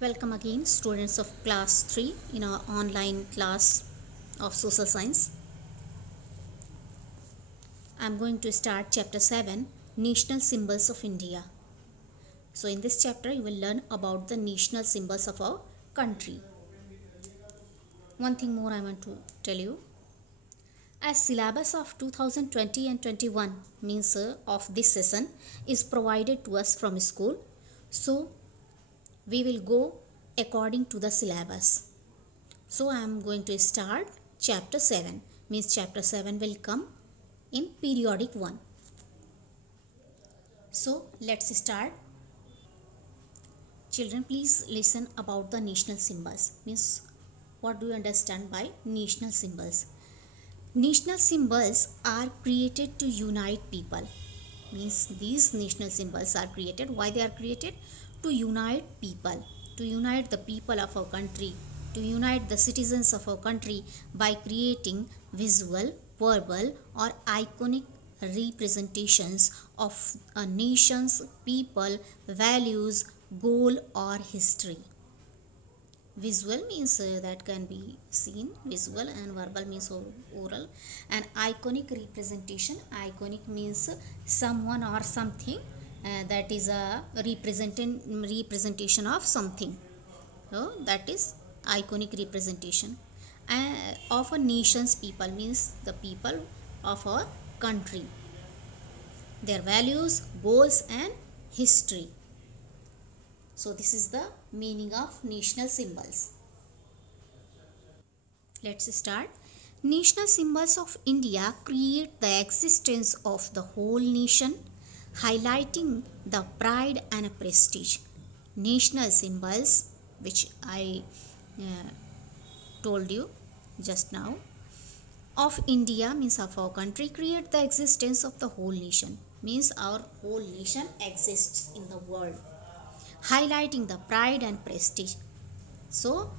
Welcome again, students of class 3 in our online class of social science. I am going to start chapter 7, National Symbols of India. So in this chapter you will learn about the national symbols of our country. One thing more I want to tell you. As syllabus of 2020 and 21 means of this session is provided to us from school. So we will go according to the syllabus. So I am going to start chapter 7, means chapter 7 will come in periodic 1. So let's start. Children, please listen about the national symbols. Means what do you understand by national symbols? National symbols are created to unite people. Means these national symbols are created. Why they are created? To unite people. To unite the people of our country. To unite the citizens of our country by creating visual, verbal or iconic representations of a nation's people, values, goal or history. Visual means that can be seen, visual, and verbal means oral. And iconic representation, iconic means someone or something that is a representation of something. So that is iconic representation. Of a nation's people means the people of our country, their values, goals and history. So this is the meaning of national symbols. Let's start. National symbols of India create the existence of the whole nation, highlighting the pride and prestige. National symbols, which I told you just now, of India means of our country, create the existence of the whole nation. Means our whole nation exists in the world, highlighting the pride and prestige. So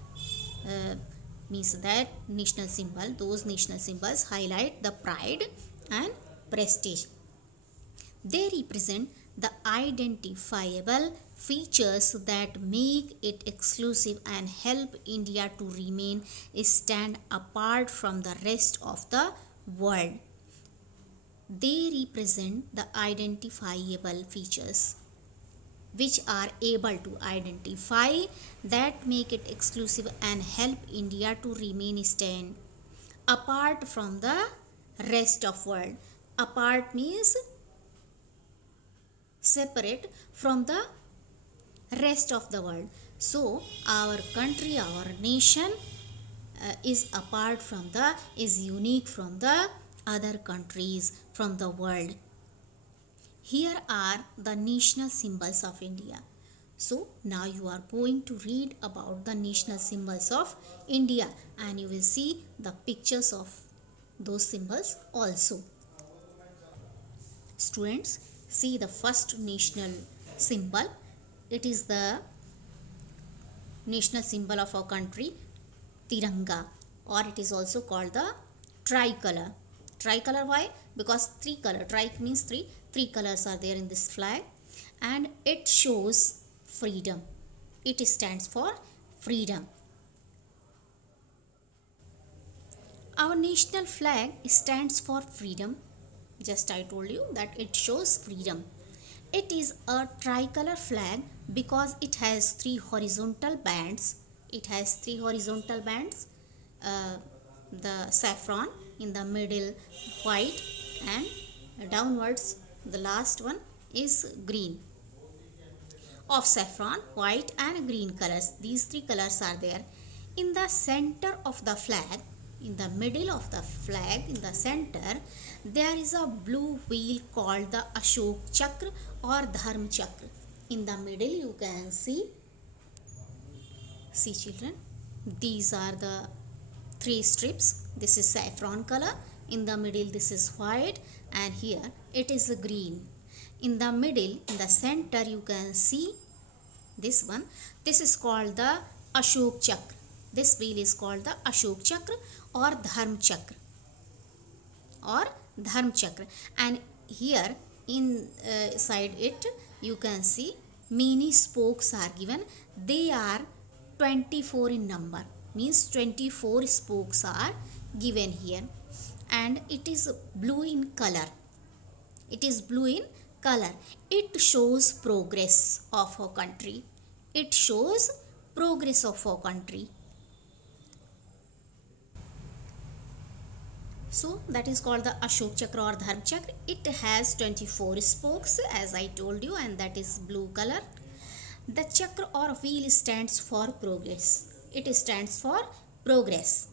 means that national symbol, those national symbols highlight the pride and prestige. They represent the identifiable features that make it exclusive and help India to remain stand apart from the rest of the world. They represent the identifiable features which are able to identify that make it exclusive and help India to remain stand apart from the rest of world. Apart means separate from the rest of the world. So our country, our nation is apart from the, is unique from the other countries from the world. Here are the national symbols of India. So now you are going to read about the national symbols of India and you will see the pictures of those symbols also. Students, see the first national symbol. It is the national symbol of our country, Tiranga, or it is also called the tricolor. Tricolor, why? Because three color, tri means three colors are there in this flag and it shows freedom. It stands for freedom. Our national flag stands for freedom. Just I told you that it shows freedom. It is a tricolor flag because it has three horizontal bands. It has three horizontal bands. The saffron, in the middle white, and downwards the last one is green. Of saffron, white and green colors. These three colors are there. In the center of the flag, in the middle of the flag, in the center, there is a blue wheel called the Ashok Chakra or Dharma Chakra. In the middle you can see children, these are the three strips. This is saffron color, in the middle this is white, and here it is green. In the middle, in the center you can see this one. This is called the Ashok Chakra. This wheel is called the Ashok Chakra or Dharma Chakra or Dharma Chakra. And here inside it you can see many spokes are given. They are 24 in number, means 24 spokes are given here, and it is blue in color. It is blue in color. It shows progress of our country. It shows progress of our country. So that is called the Ashok Chakra or Dharma Chakra. It has 24 spokes as I told you, and that is blue color. The chakra or wheel stands for progress. It stands for progress.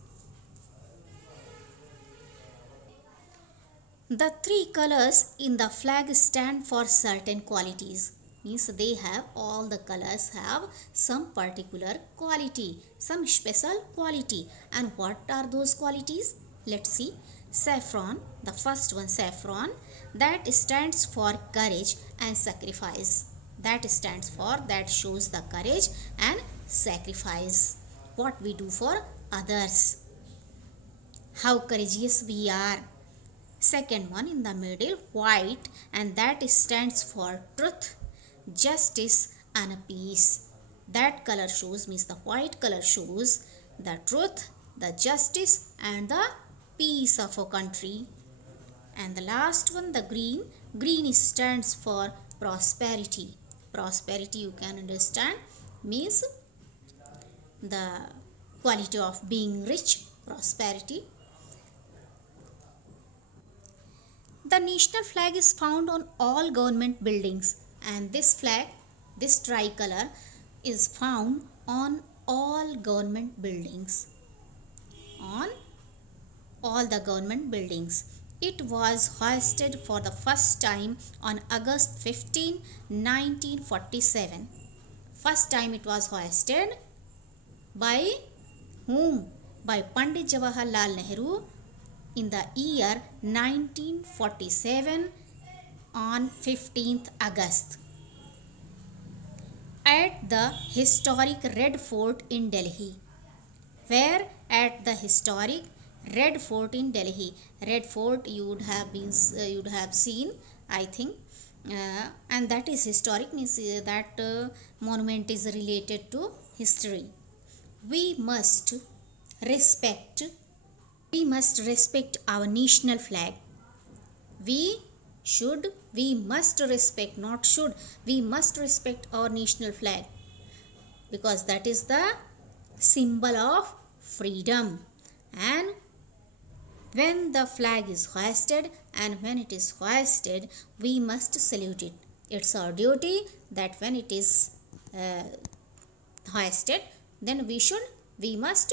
The three colors in the flag stand for certain qualities. Means they have, all the colors have some particular quality, some special quality. And what are those qualities? Let's see. Saffron, the first one, saffron, that stands for courage and sacrifice. That stands for, that shows the courage and sacrifice, what we do for others, how courageous we are. Second one in the middle, white, and that stands for truth, justice and peace. That color shows, means the white color shows the truth, the justice and the peace of our country. And the last one, the green, green stands for prosperity. Prosperity, you can understand, means the quality of being rich, prosperity. The national flag is found on all government buildings, and this flag, this tricolor, is found on all government buildings. On all the government buildings. It was hoisted for the first time on August 15, 1947. First time it was hoisted by whom? By Pandit Jawaharlal Nehru in the year 1947 on 15th August at the historic Red Fort in Delhi. Where? At the historic Red Fort in Delhi. Red Fort you would have seen, I think, and that is historic, means that monument is related to history. We must respect our national flag. We must respect, not should, we must respect our national flag, because that is the symbol of freedom. And when the flag is hoisted, and when it is hoisted, we must salute it. It's our duty that when it is hoisted, then we must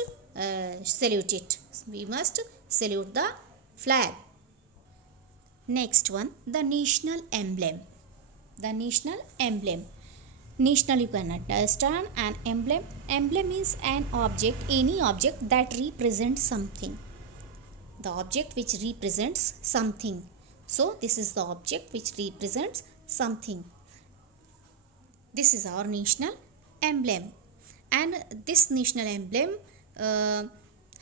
salute it. We must salute the flag. Next one, the national emblem. The national emblem. National, you can understand, an emblem. Emblem is an object, any object that represents something. The object which represents something. So this is the object which represents something. This is our national emblem, and this national emblem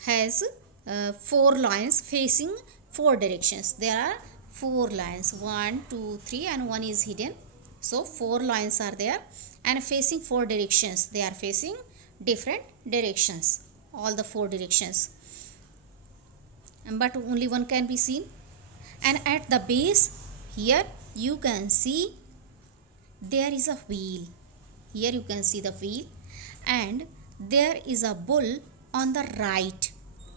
has 4 lines facing 4 directions. There are 4 lines, 1, 2, 3, and 1 is hidden. So 4 lines are there, and facing 4 directions. They are facing different directions, all the 4 directions, but only one can be seen. And at the base here you can see there is a wheel. Here you can see the wheel, and there is a bull on the right.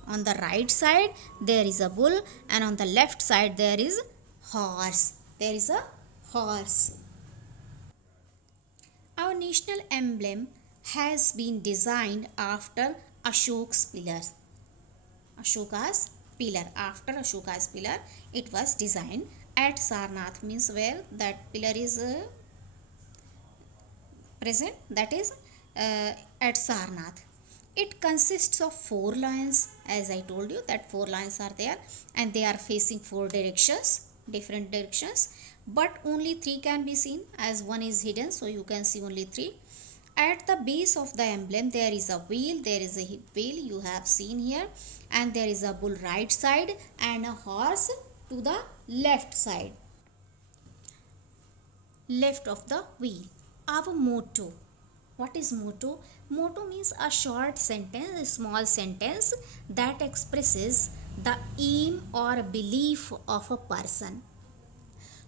On the right side there is a bull, and on the left side there is horse. There is a horse. Our national emblem has been designed after Ashok's pillar. Ashoka's pillar. After Ashoka's pillar, it was designed at Sarnath, means where that pillar is present, that is at Sarnath. It consists of 4 lions, as I told you that 4 lions are there, and they are facing 4 directions, different directions, but only 3 can be seen, as 1 is hidden, so you can see only 3. At the base of the emblem there is a wheel, there is a wheel you have seen here, and there is a bull right side and a horse to the left side, left of the wheel. our motto. What is motto? Motto means a short sentence, a small sentence that expresses the aim or belief of a person.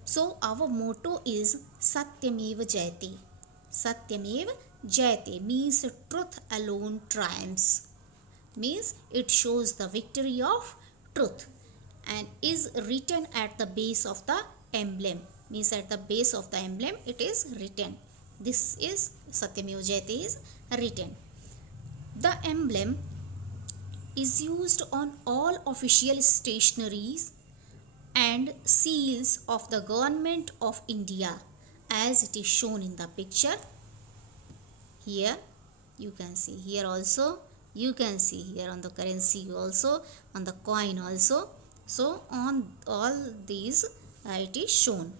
So our motto is Satyameva Jayate. Satyameva Jayate means truth alone triumphs. Means it shows the victory of truth and is written at the base of the emblem. Means at the base of the emblem it is written. This is Satyameva Jayate is written. The emblem is used on all official stationeries and seals of the government of India as it is shown in the picture. Here you can see, here also you can see, here on the currency also, on the coin also. So on all these it is shown.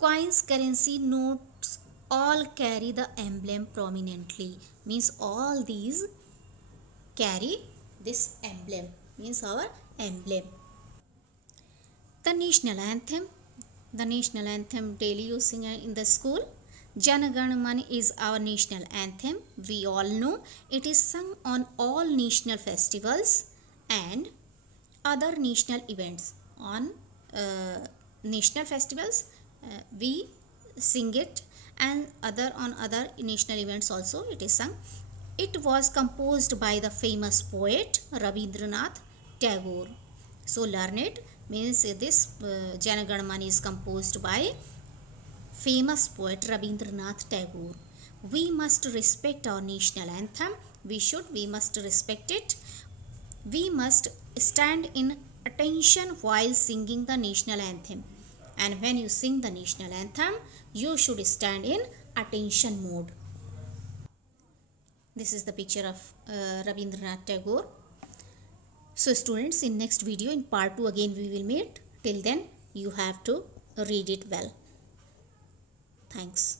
Coins, currency, notes all carry the emblem prominently. Means all these carry this emblem, means our emblem. The national anthem. The national anthem daily you sing in the school. Jana Gana Mana is our national anthem. We all know it is sung on all national festivals and other national events. On national festivals we sing it, and on other national events also it is sung. It was composed by the famous poet Rabindranath Tagore. So learn it. Means this Jana Gana Mana is composed by famous poet Rabindranath Tagore. We must respect our national anthem. We must respect it. We must stand in attention while singing the national anthem. And when you sing the national anthem, you should stand in attention mode. This is the picture of Rabindranath Tagore. So students, in next video, in part 2 again we will meet. Till then you have to read it well. Thanks.